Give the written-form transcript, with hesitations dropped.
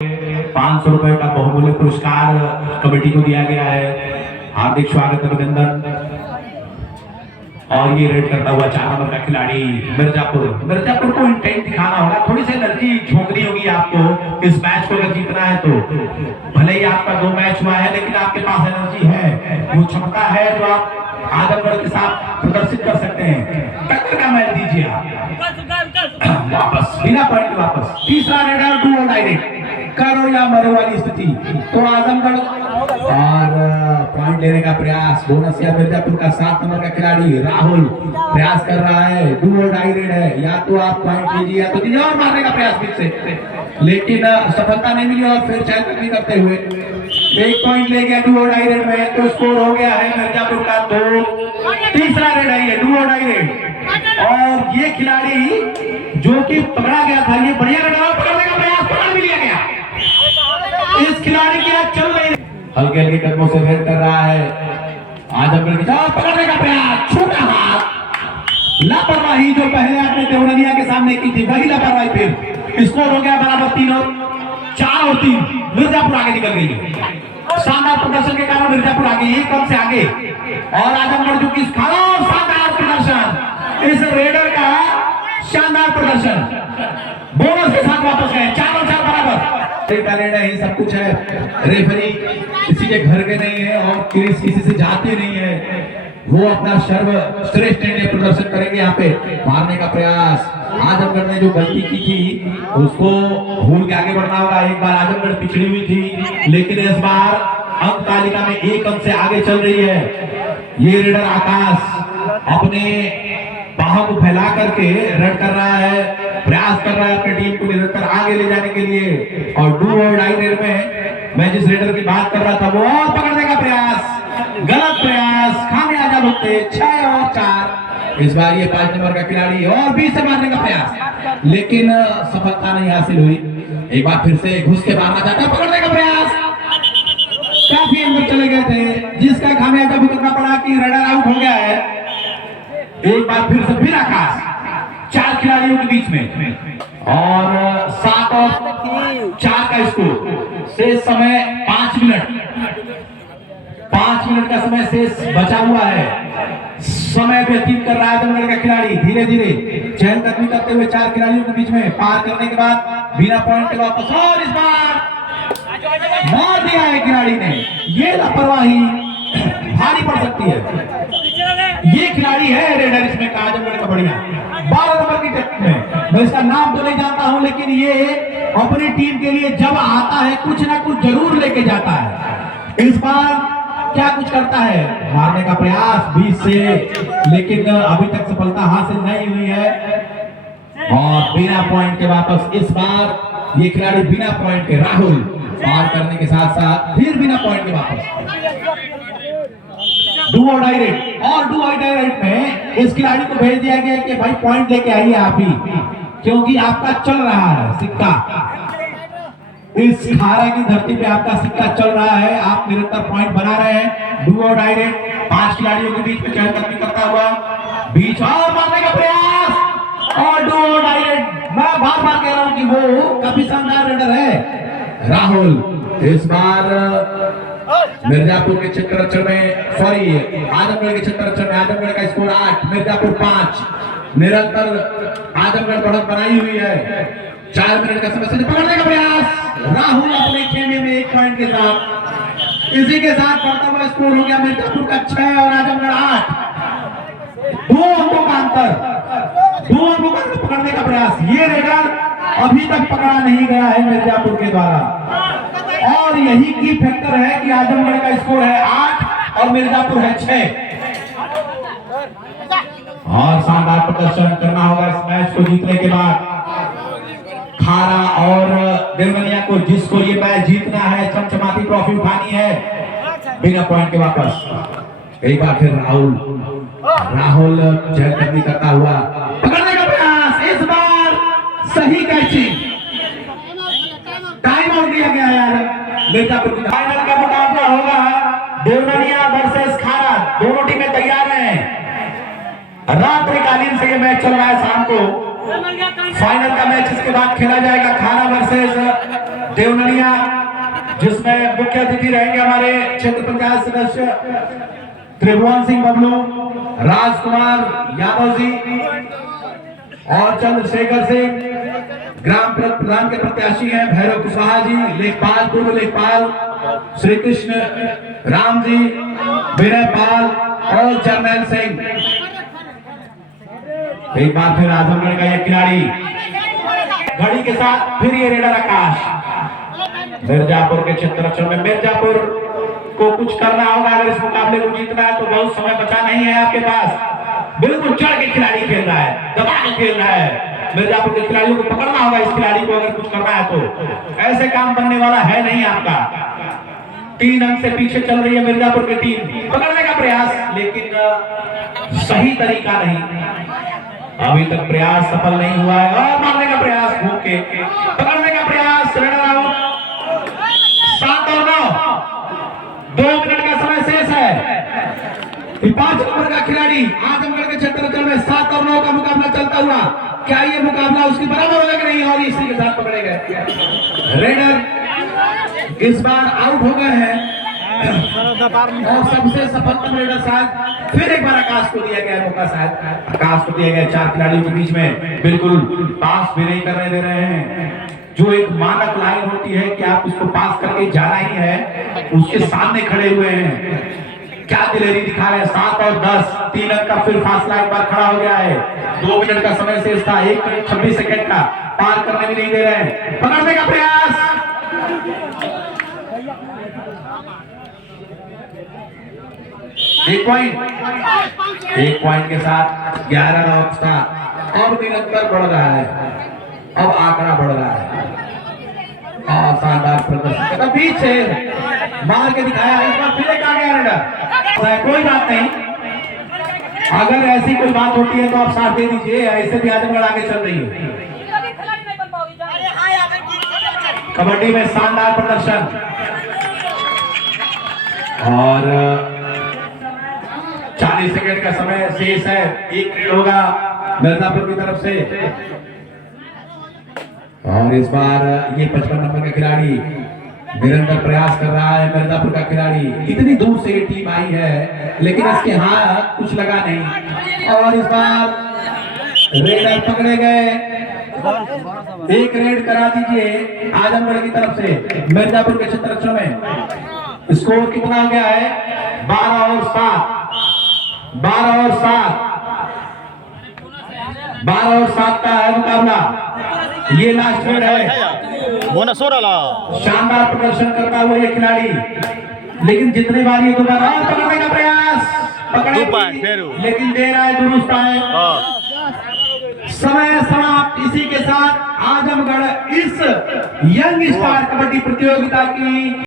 500 रुपए का बहुमूल्य पुरस्कार कमेटी को दिया गया है। हार्दिक स्वागत अभिनंदन। और ये रेड करता हुआ 4 नंबर का खिलाड़ी मिर्जापुर को इंटेंट दिखाना होगा, थोड़ी सी एनर्जी झोंकनी होगी आपको इस मैच को अगर जीतना है तो। भले ही आपका 2 मैच हुआ है लेकिन आपके पास एनर्जी है, वो क्षमता है जो आप आजमगढ़ के साथ प्रदर्शित कर सकते हैं। टक्कर का मैच दीजिए आप। वापस बिना पॉइंट वापस तीसरा रेड और 2 डायरेक्ट करो या मरो वाली स्थिति। तो आजमगढ़ और पॉइंट लेने का प्रयास बोनस या मिर्जापुर का 7 नंबर का खिलाड़ी राहुल प्रयास कर रहा है। डू और डाई रेड है, या तो आप पॉइंट लीजिए या तो दीजिए और मारने का प्रयास फिर से, लेकिन सफलता नहीं मिली और फिर चयन करते हुए 1 पॉइंट ले गया डू और डाई रेड में। तो स्कोर हो गया है मिर्जापुर का 2। तीसरा रेड है ये डू और डाई रेड, और ये खिलाड़ी जो कि पकड़ा गया था, ये बढ़िया रेड पकड़ने का प्रयास, पकड़ भी लिया गया। इस खिलाड़ी की आज चल रही हल्के हल्के कदमों से फेर कर रहा है। आजमगढ़ की तरफ पकड़ने का प्रयास, छोटा हाथ, लापरवाही जो पहले आपने देवरनिया के सामने की थी वही लापरवाही। फिर स्कोर हो गया बराबर 4 और 3। मिर्जापुर आगे निकल गई है। शानदार प्रदर्शन के कारण मिर्जापुर आगे, 1 कम से आगे। और आजमगढ़ जो कि शानदार प्रदर्शन, इस रेडर का शानदार प्रदर्शन, बोनस के साथ वापस गए। 4 और 4 बराबर। ही सब कुछ है, रेफरी किसी के घर के नहीं है और किसी से जाते नहीं है, वो अपना सर्वश्रेष्ठ प्रदर्शन करेंगे। यहाँ पे मारने का प्रयास, आजमगढ़ ने जो गलती की थी उसको भूल के आगे बढ़ना होगा। एक बार आजमगढ़ पिछड़ी हुई थी लेकिन इस बार अंक तालिका में 1 अंक से आगे चल रही है। ये रेडर आकाश अपने बाहों को फैला करके रन कर रहा है, प्रयास कर रहा है अपनी टीम को निरंतर आगे ले जाने के लिए। और डू और डाई रेड में मैं जिस रेडर की बात कर रहा था वो और पकड़ने का प्रयास, गलत प्रयास, खामियाजा भुगते। 6 और 4। इस बार ये 5 नंबर का खिलाड़ी और 20 से मारने का प्रयास, लेकिन सफलता नहीं हासिल हुई। एक बार फिर से घुस के मारना चाहता, पकड़ने का प्रयास, काफी अंदर चले गए थे जिसका खामियाजा भुगतना पड़ा कि रेडर आउट हो गया है। एक बार फिर आकाश, 4 खिलाड़ियों के बीच में और 7 और 4 का स्कोर। शेष समय 5 मिनट, 5 मिनट का समय शेष बचा हुआ है। समय व्यतीत कर रहा है आजमगढ़ का खिलाड़ी, धीरे धीरे चहलकदमी करते हुए 4 खिलाड़ियों के बीच में पार करने के बाद बिना पॉइंट के वापस। और इस बार मार दिया है खिलाड़ी ने। ये लापरवाही भारी पड़ सकती है। ये खिलाड़ी है रेडर इसमें आजमगढ़ का बढ़िया 12 नंबर की टीम में। मैं इसका नाम तो नहीं जानता हूं लेकिन ये अपनी टीम के लिए जब आता है कुछ ना कुछ जरूर लेके जाता है। इस बार क्या कुछ करता है, मारने का प्रयास 20 से, लेकिन अभी तक सफलता हासिल नहीं हुई है और बिना पॉइंट के वापस। इस बार ये खिलाड़ी बिना पॉइंट के, राहुल पार करने के साथ साथ फिर बिना पॉइंट के वापस। डू और डायरेक्ट, और डू और डायरेक्ट में इस खिलाड़ी को भेज दिया गया कि भाई पॉइंट लेके आइए आप ही, क्योंकि आपका चल रहा है सिक्का। इस खारा की धरती पे आपका सिक्का चल रहा है, आप निरंतर पॉइंट बना रहे हैं। डू और डायरेक्ट 5 खिलाड़ियों के बीच में चहलकदमी करता हुआ बीच और मारने का प्रयास। और डू और डायरेक्ट, मैं बार बार कह रहा हूं कि वो काफी शानदार रेडर है राहुल। इस बार मिर्जापुर के क्षेत्ररक्षण में, सॉरी आजमगढ़ के क्षेत्ररक्षण में आजमगढ़ का स्कोर 8, मिर्जापुर 5। निरंतर आजमगढ़ बढ़त बनाई हुई है। 4 मिनट का समय, पकड़ने का प्रयास, राहुल अपने खेमे में 1 पॉइंट के साथ। इसी के साथ बढ़ता हुआ स्कोर हो गया मिर्जापुर का 6 और आजमगढ़ 8। 2 अंकों का अंतर, 2 अंकों का पकड़ने का प्रयास। ये रेडर अभी तक पकड़ा नहीं गया है मिर्जापुर के द्वारा, और यही की फैक्टर है कि आजमगढ़ का स्कोर है 8 और मिर्जापुर है 6। और शानदार प्रदर्शन करना होगा इस मैच को जीतने के बाद। खारा और देवरनिया को, जिसको ये मैच जीतना है, चमचमाती ट्रॉफी उठानी है, बिना पॉइंट के वापस। एक बार फिर राहुल चहलकदमी करता हुआ पकड़ने का प्रयास। इस बार सही कैचिंग, टाइम आउट दिया गया है। मिर्जापुर की फाइनल का मुकाबला होगा देवरनिया वर्सेस खारा। दोनों टीमें तैयार हैं। रात्रिकालीन से ये मैच चल रहा है, शाम को फाइनल का मैच इसके बाद खेला जाएगा। खारा वर्सेस देवनलिया, जिसमें मुख्य अतिथि रहेंगे हमारे क्षेत्र पंचायत सदस्य त्रिभुवन सिंह बबलू, राजकुमार यादव जी और चंद्रशेखर सिंह। ग्राम प्रधान के प्रत्याशी हैं भैरव कुशवाहा जी, लेखपाल पूर्व लेखपाल श्री कृष्ण राम जी, विनय पाल और जर्नैल सिंह। एक बार फिर आजमगढ़ का ये खिलाड़ी घड़ी के साथ फिर ये रेडर आकाश मिर्जापुर के क्षेत्र में। मिर्जापुर को कुछ करना होगा, अगर इस मुकाबले को जीतना है तो बहुत समय बचा नहीं है आपके पास। बिल्कुल चढ़ के खिलाड़ी खेल रहा है, दबा के खेल रहा है। मिर्जापुर के खिलाड़ियों को पकड़ना होगा, इस खिलाड़ी को अगर कुछ करना है तो। ऐसे काम बनने वाला है नहीं आपका। 3 अंक से पीछे चल रही है मिर्जापुर की टीम। पकड़ने का प्रयास, लेकिन सही तरीका नहीं, अभी तक प्रयास सफल नहीं हुआ है। और मारने का प्रयास, घूम के पकड़ने का प्रयास, रनर आउट। 7 और 9, 2 मिनट का समय शेष है। 5 नंबर का खिलाड़ी आजमगढ़ के क्षेत्र में 7 और 9 का मुकाबला चलता हुआ, क्या ये मुकाबला उसकी बराबर लग रही है? और इसी के साथ पकड़े गए रेडर इस बार आउट हो गए हैं। और सबसे सफलतम रेडर शायद फिर एक बार आकाश को दिया गया मौका, शायद आकाश को दिया गया। 4 खिलाड़ियों के बीच में बिल्कुल पास भी नहीं करने दे रहे हैं। जो एक मानक लाइन होती है कि आप उसको पास करके जाना ही है, उसके सामने खड़े हुए हैं। क्या दिलेरी दिखा रहे हैं। 7 और 10, 3 अंक का फिर फासला एक बार खड़ा हो गया है। 2 मिनट का समय शेष था, 1 मिनट 26 सेकंड का, पार करने भी नहीं दे रहे हैं। पकड़ने का प्रयास, एक पॉइंट के साथ 11 रन का अब निरंतर बढ़ रहा है। अब आंकड़ा बढ़ रहा है और शानदार प्रदर्शन बीच से मार के दिखाया। इस बार फिर एक आ गया रेडर। कोई बात नहीं, अगर ऐसी कोई बात होती है तो आप साथ दे दीजिए। ऐसे भी आजमगढ़ आगे चल रही है। कबड्डी में शानदार प्रदर्शन और 40 सेकंड का समय शेष है। 1 रीड होगा मिर्जापुर की तरफ से। और इस बार ये 55 नंबर का खिलाड़ी निरंतर प्रयास कर रहा है। मिर्जापुर का खिलाड़ी, इतनी दूर से ये टीम आई है लेकिन इसके हाथ कुछ लगा नहीं। और इस बार रेडर पकड़े गए। एक रेड करा दीजिए आजमगढ़ की तरफ से मिर्जापुर के क्षेत्र में। स्कोर कितना हो गया है? 12 और 7, 12 और 7, 12 और 7 का है मुकाबला। ये लास्ट रेड है। शानदार प्रदर्शन करता हुआ ये खिलाड़ी, लेकिन जितनी बार ये दोबारा पकड़ने का प्रयास, पकड़े लेकिन दे रहा है दुरुस्त है। समय समाप्त। इसी के साथ आजमगढ़ इस यंग स्टार कबड्डी प्रतियोगिता की